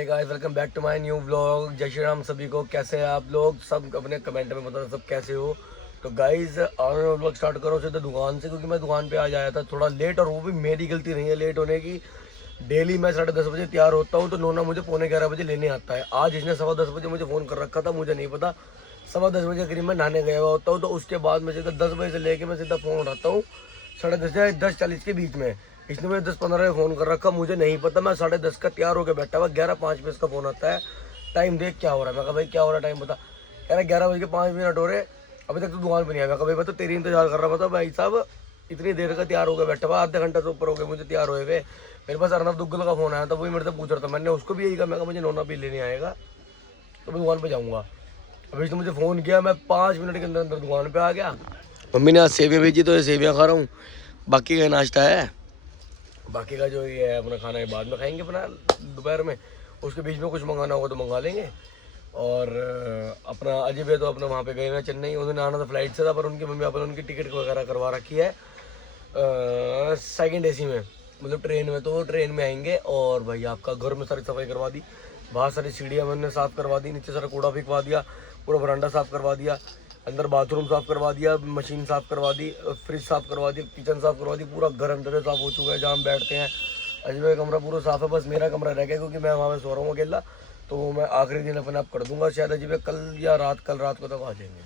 Hey guys, welcome back to my new vlog. जय श्री राम सभी को। कैसे हैं आप लोग? सब अपने कमेंट में बताना सब कैसे हो। तो गाइस आज मैं व्लॉग स्टार्ट करो सीधे दुकान से, क्योंकि मैं दुकान पे आज आया था थोड़ा लेट, और वो भी मेरी गलती नहीं है लेट होने की। डेली मैं 10:30 बजे तैयार होता हूँ, तो नोना मुझे 11:45 बजे लेने आता है। आज इसने 10:15 बजे मुझे फ़ोन कर रखा था, मुझे नहीं पता। 10:15 बजे करीब मैं नहाने गया हुआ होता हूँ, तो उसके बाद मैं सीधा 10 बजे से लेके मैं सीधा फ़ोन उठाता हूँ 10:30 से 10:40 के बीच में। इसने मुझे 10:15 में फ़ोन कर रखा, मुझे नहीं पता। मैं 10:30 का तैयार होकर बैठा हुआ, 11:05 पे इसका फ़ोन आता है। टाइम देख क्या हो रहा है। मैं कहा भाई क्या हो रहा है, टाइम बता। कह रहा 11:05 हो रहे, अभी तक तो दुकान पर नहीं आया। मैं कहा भाई मैं तो तेरी इंतजार कर रहा था भाई साहब, इतनी देर का तैयार होकर बैठा हुआ, आधे घंटे से ऊपर हो गए मुझे तैयार हुए हुए। मेरे पास अर्नब दुग्गल का फ़ोन आया था, वही मेरे से पूछ रहा था। मैंने उसको भी यही कहा, मैं कहा मुझे नोना भी लेने आएगा तो मैं दुकान पर जाऊँगा। अभी इसने मुझे फ़ोन किया, मैं 5 मिनट के अंदर अंदर दुकान पर आ गया। मम्मी ने आज सेवियाँ भेजी तो ये सेवियाँ खा रहा हूँ, बाकी का नाश्ता है। बाकी का जो ये है अपना खाना है बाद में खाएंगे अपना दोपहर में। उसके बीच में कुछ मंगाना होगा तो मंगा लेंगे। और अपना अजय भैया तो अपना वहाँ पे गए हुए हैं चेन्नई, उन्होंने आना था फ्लाइट से था, पर उनकी मम्मी पापा ने उनकी टिकट वगैरह करवा रखी है सेकंड एसी में, मतलब ट्रेन में। तो वो ट्रेन में आएंगे। और भाई आपका घर में सारी सफाई करवा दी, बाहर सारी सीढ़ियाँ मैंने साफ़ करवा दी, नीचे सारा कूड़ा फेंकवा दिया, पूरा बरांडा साफ़ करवा दिया, अंदर बाथरूम साफ़ करवा दिया, मशीन साफ़ करवा दी, फ्रिज साफ़ करवा दी, किचन साफ़ करवा दी, पूरा घर अंदर से साफ़ हो चुका है। जहाँ हम बैठते हैं अजय का कमरा पूरा साफ़ है, बस मेरा कमरा रह गया क्योंकि मैं वहाँ पे सो रहा हूँ अकेला। तो वो मैं आखिरी दिन अपने आप कर दूंगा, शायद अजय कल या कल रात को तक आ जाएंगे।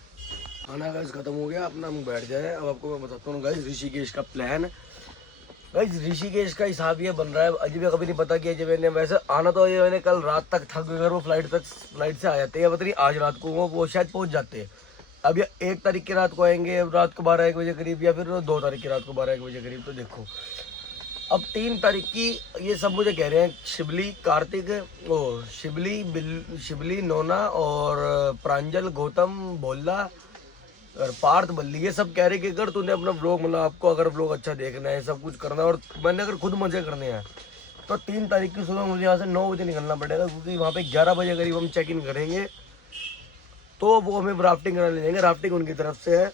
खाना गाइस खत्म हो गया अपना, हम बैठ जाए। अब आपको मैं बताता हूँ गाइस ऋषिकेश का प्लान। गाइस ऋषिकेश का हिसाब ये बन रहा है, अजय कभी नहीं पता कि अजय ने वैसे आना तो अजय ने कल रात तक था, अगर वो फ्लाइट से आ जाते या पता नहीं आज रात को वो शायद पहुंच जाते। अब ये 1 तारीख की रात को आएंगे, रात को 12-1 बजे करीब, या फिर 2 तारीख की रात को 12-1 बजे करीब। तो देखो अब 3 तारीख की ये सब मुझे कह रहे हैं, शिबली कार्तिक, ओ शिबली नोना और प्रांजल गौतम भोला और पार्थ बल्ली, ये सब कह रहे कि अगर तूने अपना ब्लॉग, मतलब आपको अगर ब्लॉग अच्छा देखना है, सब कुछ करना है और मैंने अगर खुद मजे करने हैं, तो 3 तारीख की सुबह मुझे यहाँ से 9 बजे निकलना पड़ेगा, क्योंकि वहाँ पे 11 बजे करीब हम चेक इन करेंगे। तो वो हमें राफ्टिंग कराने ले जाएंगे, राफ्टिंग उनकी तरफ से है,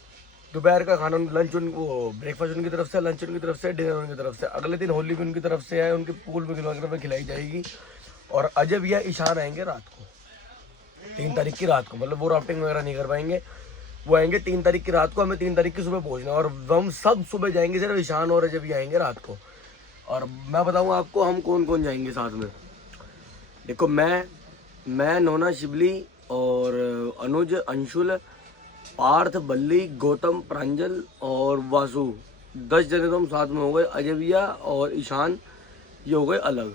दोपहर का खाना लंच वो ब्रेकफास्ट उनकी तरफ से, लंच उनकी तरफ से, डिनर उनकी तरफ से। अगले दिन होली भी उनकी तरफ से है, उनके पूल वगैरह में खिलाई जाएगी। और अजय भैया ईशान आएंगे रात को, 3 तारीख की रात को, मतलब वो राफ्टिंग वगैरह नहीं कर पाएंगे, वो आएंगे 3 तारीख की रात को। हमें 3 तारीख की सुबह पहुंचना है, और हम सब सुबह जाएंगे, सिर्फ ईशान और अजय भी आएंगे रात को। और मैं बताऊँ आपको हम कौन कौन जाएंगे साथ में। देखो मैं नोना शिबली और अनुज अंशुल पार्थ बल्ली गौतम प्रांजल और वासु, 10 जने तो हम साथ में हो गए। अजय भैया और ईशान ये हो गए अलग,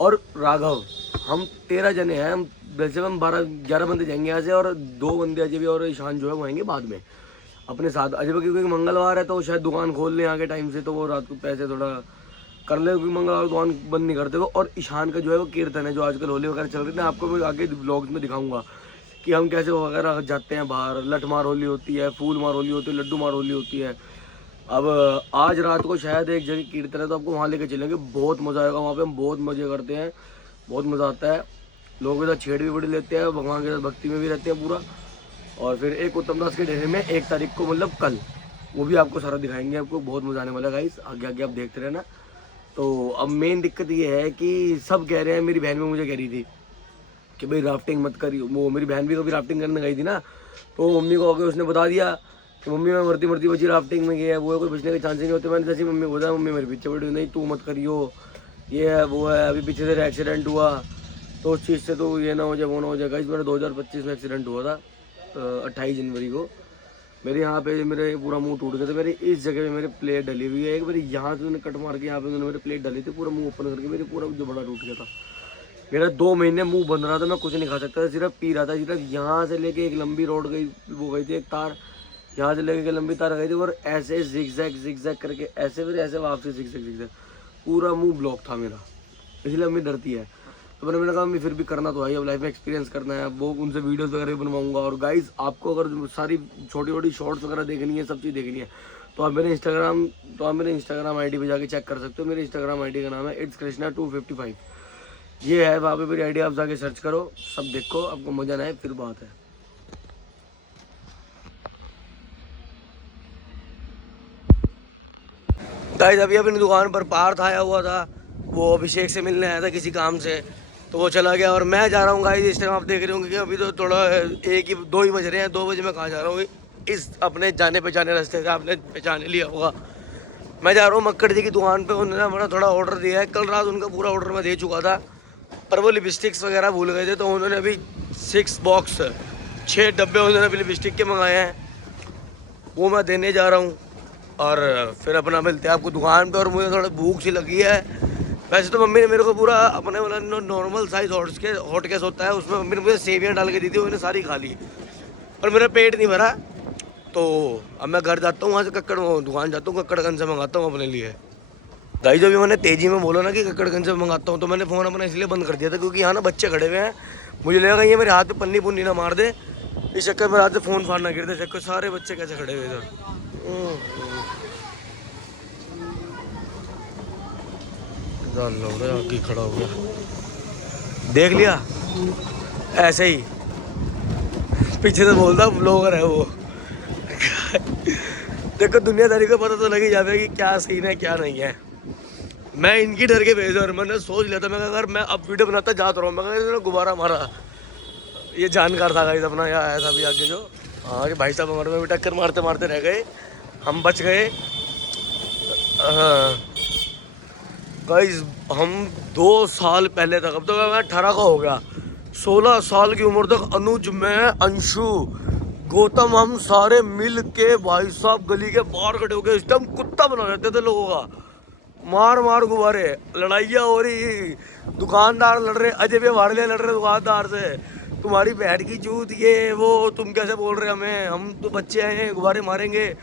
और राघव, हम 13 जने हैं। हम वैसे हम 12-11 बंदे जाएंगे यहाँ से, और 2 बंदे अजय भैया और ईशान जो है वो आएंगे बाद में अपने साथ। अजय भैया क्योंकि मंगलवार है तो शायद दुकान खोल लें आगे टाइम से, तो वो रात को पैसे थोड़ा कर ले, क्योंकि मंगलवार दुकान बंद नहीं करते वो। और ईशान का जो है वो कीर्तन है, जो आजकल होली वगैरह चल रही है ना, आपको मैं आगे ब्लॉग्स में दिखाऊंगा कि हम कैसे वगैरह जाते हैं बाहर। लठ मार होली होती है, फूल मार होली होती है, लड्डू मार होली होती है। अब आज रात को शायद एक जगह कीर्तन है, तो आपको वहाँ लेके चलेंगे, बहुत मज़ा आएगा। वहाँ पे हम बहुत मज़े करते हैं, बहुत मज़ा आता है। लोगों के साथ छेड़ भी बड़ी लेते हैं, भगवान के साथ भक्ति में भी रहते हैं पूरा। और फिर एक उत्तम दास के डेरे में 1 तारीख को, मतलब कल, वो भी आपको सारा दिखाएंगे। आपको बहुत मज़ा आने वाला है गाइस, आगे आगे आप देखते रहना। तो अब मेन दिक्कत ये है कि सब कह रहे हैं, मेरी बहन भी मुझे कह रही थी कि भाई राफ्टिंग मत करियो। वो मेरी बहन भी कभी राफ्टिंग करने गई थी ना, तो मम्मी को आके उसने बता दिया कि मम्मी मैं मरती मरती बची राफ्टिंग में गया है, वो कोई बचने के चांस ही नहीं होते। मैंने जैसी मम्मी को बताया, मम्मी मेरे पीछे पड़ी, नहीं तू मत करियो, ये है वो है, अभी पीछे से एक्सीडेंट हुआ तो उस चीज़ से तो ये ना हो जाए वो ना हो जाएगा। इस मेरा 2025 में एक्सीडेंट हुआ था 28 जनवरी को। मेरे यहाँ पे मेरे पूरा मुंह टूट गया था, मेरे इस जगह पे मेरे प्लेट डली हुई है। एक बार यहाँ से उन्होंने कट मार के यहाँ पे उन्होंने मेरे प्लेट डली थी, पूरा मुंह ओपन करके मेरे पूरा जो बड़ा टूट गया था। मेरा 2 महीने मुंह बंद रहा था, मैं कुछ नहीं खा सकता था, सिर्फ पी रहा था। सिर्फ यहाँ से लेके एक लंबी रोड गई, वो गई थी एक तार, यहाँ से लेके लंबी तार गई थी, और ऐसे जिगजैग करके ऐसे फिर ऐसे वापसी जिगजैग, पूरा मुंह ब्लॉक था मेरा, इसलिए मम्मी डरती है। तो मैंने कहा मम्मी फिर भी करना तो है, अब लाइफ में एक्सपीरियंस करना है। वो उनसे वीडियोस वगैरह भी बनवाऊंगा। और गाइस आपको अगर सारी छोटी छोटी शॉर्ट्स वगैरह देखनी है, सब चीज़ देखनी है, तो आप मेरे इंस्टाग्राम आईडी पे जाके चेक कर सकते हो। मेरे इंस्टाग्राम आईडी का नाम है इट्स कृष्णा 255, ये है। वहाँ पे मेरी आईडी आप जाके सर्च करो, सब देखो, आपको मजा ना आए फिर बात है। गाइस अभी अपनी दुकान पर पार्थ आया हुआ था, वो अभिषेक से मिलने आया था किसी काम से। तो वो चला गया और मैं जा रहा हूँ गाइस। इस टाइम आप देख रहे होंगे कि अभी तो थोड़ा 2 ही बज रहे हैं। 2 बजे मैं कहाँ जा रहा हूँ, इस अपने जाने पहचाने रास्ते से आपने पहचान लिया होगा। मैं जा रहा हूँ मक्कड़ जी की दुकान पे। उन्होंने मेरा थोड़ा ऑर्डर दिया है, कल रात उनका पूरा ऑर्डर मैं दे चुका था, पर वो लिपस्टिक्स वगैरह भूल गए थे, तो उन्होंने अभी 6 डब्बे उन्होंने अभी लिपस्टिक के मंगाए हैं, वो मैं देने जा रहा हूँ। और फिर अपना मिलते हैं आपको दुकान पे। और मुझे थोड़ा भूख सी लगी है। वैसे तो मम्मी ने मेरे को पूरा अपने वाला नॉर्मल साइज हॉट केस होता है, उसमें मम्मी ने मुझे सेवियाँ डाल के दी थी, मैंने सारी खा ली, पर मेरा पेट नहीं भरा। तो अब मैं घर जाता हूँ, वहाँ से कक्कड़ दुकान जाता हूँ, कक्कड़गंज से मंगाता हूँ अपने लिए। गाइस जो भी मैंने तेजी में बोला ना कि कक्कड़गंज से मंगाता हूँ, तो मैंने फ़ोन अपना इसलिए बंद कर दिया था क्योंकि यहाँ ना बच्चे खड़े हुए हैं, मुझे लगा ये मेरे हाथ पे पन्नी पुन्नी ना मार दे, इस चक्कर में हाथ से फ़ोन फाड़ना गिर दे। चक्कर सारे बच्चे कैसे खड़े हुए इधर। आगे खड़ा हो गया, देख लिया ऐसे ही पीछे से बोलता ब्लॉगर है वो। देखो दुनियादारी को पता तो लग ही जाता है कि क्या सीन है क्या नहीं है। मैं इनकी डर के भेजा और मैंने सोच लिया था, मैं अगर मैं अब वीडियो बनाता जाता रहा हूँ, मैं गुब्बारा मारा। ये जानकार था गाइस अपना, या ऐसा भी आगे जो। हाँ ये भाई साहब हमारे में भी टक्कर मारते मारते रह गए, हम बच गए। हाँ गाइस हम 2 साल पहले तक, अब तो मैं 18 का हो गया, 16 साल की उम्र तक अनुज, मैं, अंशु, गौतम, हम सारे मिल के भाई साहब गली के बाहर खड़े हो गए। इस टाइम कुत्ता बना रहते थे लोगों का, मार मार गुब्बारे, लड़ाइयाँ हो रही, दुकानदार लड़ रहे, अजय भी हमारे लिए लड़ रहे दुकानदार से, तुम्हारी बहन की चूत ये वो, तुम कैसे बोल रहे हमें, हम तो बच्चे हैं गुब्बारे मारेंगे।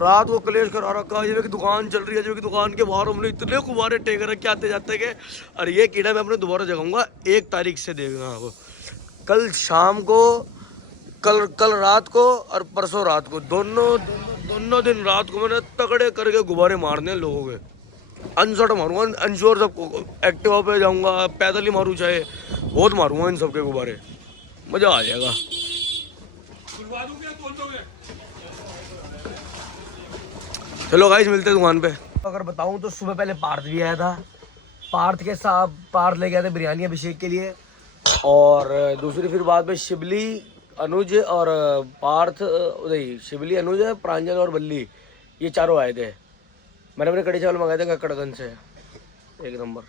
रात को कलेश करा रखा, अजय की दुकान चल रही है, अजय की दुकान के बाहर हमने इतने गुब्बारे टेक रखे आते जाते के। और ये कीड़ा मैं अपने दोबारा जगाऊंगा 1 तारीख से, देखना आप। कल शाम को, कल रात को और परसों रात को, दोनों दिन रात को मैंने तगड़े करके गुब्बारे मारने लोगों के। अनशॉट मारूंगा, अनश्योर सबको, एक्टिवा पे जाऊंगा, पैदल ही मारूं चाहे, बहुत मारूंगा इन सबके गुब्बारे, मजा आ जाएगा। चलो गाइस मिलते हैं दुकान पे। अगर बताऊं तो सुबह पहले पार्थ भी आया था, पार्थ के साथ पार्थ ले गया था बिरयानी अभिषेक के लिए, और दूसरी फिर बाद में शिबली, अनुज और पार्थ, नहीं शिबली, अनुज, प्रांजल और बल्ली, ये चारों आए थे। मैंने अपने कड़ी चावल मंगाए थे कक्कड़गंज से, 1 नंबर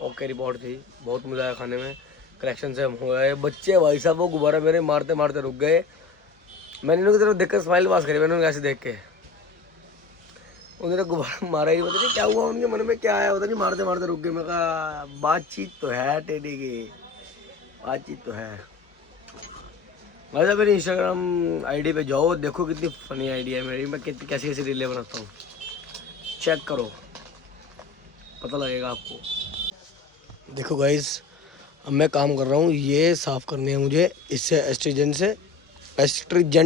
ओके रिपोर्ट थी, बहुत मज़ा आया खाने में। कलेक्शन से हम हो गए, बच्चे भाई साहब वो गुब्बारा मेरे मारते मारते रुक गए। मैंने इनकी तरफ देखकर स्माइल पास करी, मैंने उन्हें ऐसे देख के, उन्होंने गुब्बारा मारा ही, पता नहीं क्या हुआ उनके मन में, क्या आया पता नहीं, मारते मारते रुक गए। मैं कहा बातचीत तो है टेडी की, बातचीत तो है। वैसे मेरी इंस्टाग्राम आईडी पे जाओ, देखो कितनी फनी आईडी है मेरी, मैं कितनी कैसी कैसी रीलें बनाता हूँ, चेक करो पता लगेगा आपको। देखो गाइस अब मैं काम कर रहा हूँ, ये साफ़ करने हैं मुझे, इससे एस्ट्रीजेंट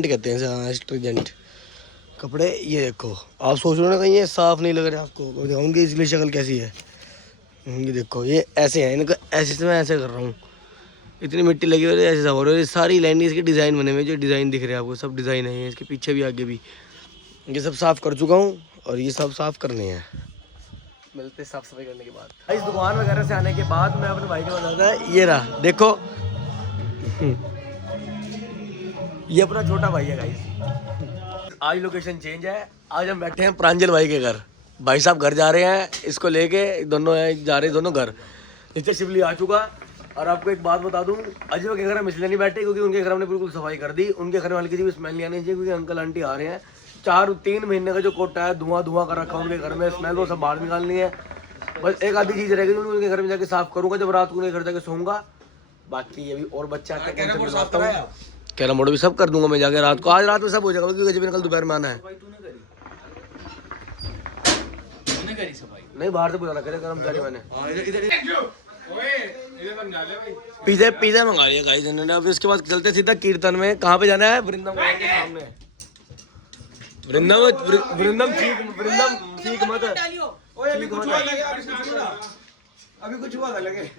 कहते हैं, एस्ट्रीजेंट कपड़े। ये देखो आप सोच रहे हो ना कहीं ये साफ़ नहीं लग रहा है आपको, उनकी इसलिए शक्ल कैसी है, ये देखो ये ऐसे हैं, इनको ऐसे से मैं ऐसे कर रहा हूँ, इतनी मिट्टी लगी हुई है, ऐसे सब हो रहा है। सारी लाइन इसके डिज़ाइन बने हुए, जो डिज़ाइन दिख रहे हैं आपको सब डिज़ाइन है, इसके पीछे भी आगे भी, ये सब साफ़ कर चुका हूँ और ये सब साफ़ करने हैं। मिलते साफ सफाई करने के बाद। इस दुकान वगैरह से आने के बाद मैं अपने भाई को बताता है, ये रहा देखो, ये अपना छोटा भाई है गाइस। आज लोकेशन चेंज है, आज हम बैठे हैं प्रांजल भाई के घर, भाई साहब घर जा रहे हैं, इसको लेके दोनों जा रहे हैं दोनों घर। नीचे शिवली आ चुका। और आपको एक बात बता दूं, अजय के घर हम इसलिए नहीं बैठे क्योंकि उनके घर हमने बिल्कुल सफाई कर दी, उनके घर वाले किसी भी स्मेल नहीं आनी चाहिए, क्योंकि अंकल आंटी आ रहे हैं। 3 महीने का जो कोटा है धुआं कर रखा है उनके घर में, स्मेल वो सब बाहर निकालनी है। बस एक आधी चीज़ रहेगी जो उनके घर में जाके साफ करूंगा जब रात को उनके घर जाके सोऊंगा। बाकी ये भी और बच्चा आते हैं, कैरम बोर्ड भी सब कर दूंगा मैं जाके रात को, आज रात में सब हो जाएगा क्योंकि जब कल दोपहर में आना है। नहीं बाहर से बुला रखा है कर्मचारी मैंने। पिज़्ज़ा मंगा लिया गाइस इन्होंने। अब इसके बाद चलते सीधा कीर्तन में। कहाँ पे जाना है? वृंदावन के सामने। वृंदम ठीक मत अभी कुछ हुआ था लगे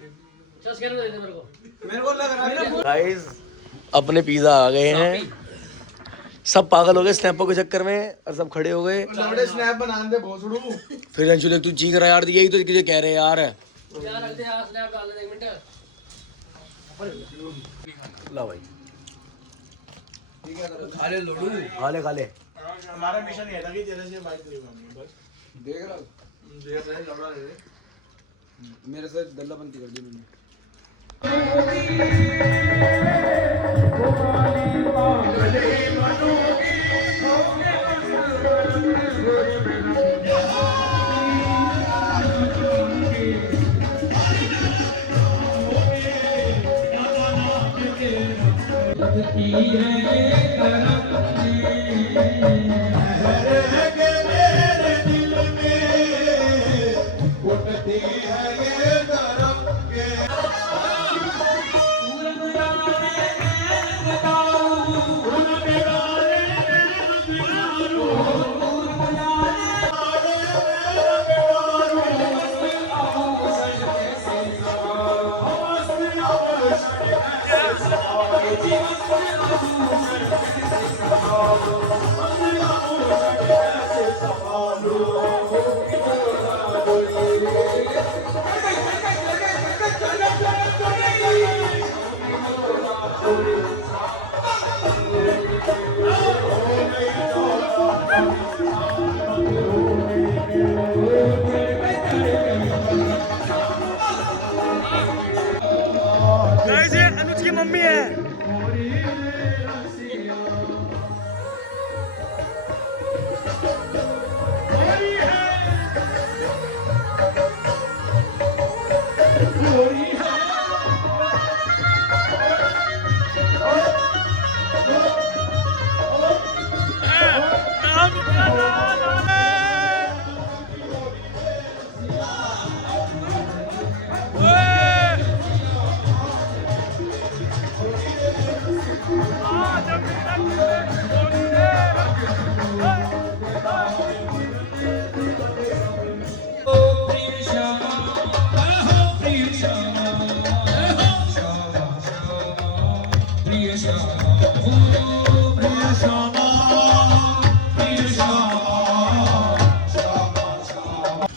गाइस। अपने पिज़्ज़ा आ गए हैं, सब पागल हो गए स्नैपों के चक्कर में और सब खड़े हो गए। स्नैप बना दे भोसड़ू। फिर अंशु तू चीख रहा यार, यही तो तुझे कह रहे यार, ला भाई खा ले लोडू। खा ले खा ले। हमारा मिशन ये था कि तेरे से बाइक नहीं बननी बस। देख रहा लड़ा ले मेरे से दल्ला बनती कर दी मैंने। गाइस ये अनुज की मम्मी है।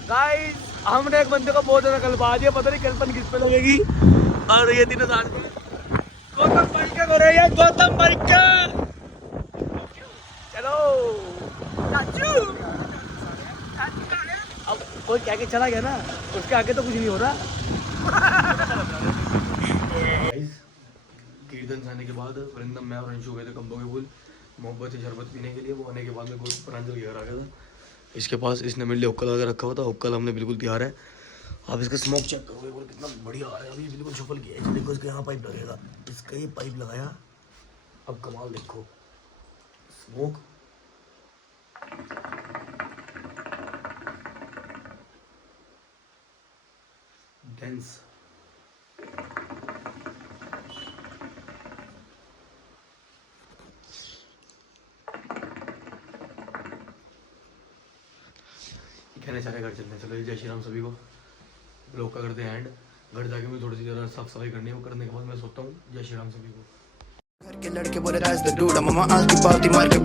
गाइस हमने एक बंदे को बहुत ज्यादा कलपा दिया, पता नहीं कल्पन किस पे लगेगी। और ये तीनों साथ में गौतम परिकर हो रही है, गौतम परिकर। चलो चाचू। अब कोई क्या के चला गया ना, उसके आगे तो कुछ नहीं हो रहा। कीर्तन से आने के बाद वृंदम मैं और अंशु गए थे कंबो के फूल मोहब्बत से शरबत पीने के लिए। वो आने के बाद में बहुत प्रांजल घर आ गया था इसके पास। इसने मेरे लिए हुक्का लगा रखा हुआ था। हुक्का हमने बिल्कुल तैयार है। आप इसका स्मोक चेक करोगे बोल कितना बढ़िया आ रहा है। अभी बिल्कुल सफल किया है। देखो इसके यहाँ पाइप लगेगा, इसका ये पाइप लगाया। अब कमाल देखो, स्मोक डेंस। कहने चाह रहे घर चलने, चलो जय श्री राम सभी को। ब्लॉग का करते हैं एंड। घर जाके मुझे थोड़ी सी ज़्यादा साफ सफाई करनी है, वो करने के बाद मैं सोता हूँ। जय श्री राम सभी को। घर के लड़के बोले राज द डूड मम्मा आज की पार्टी मार के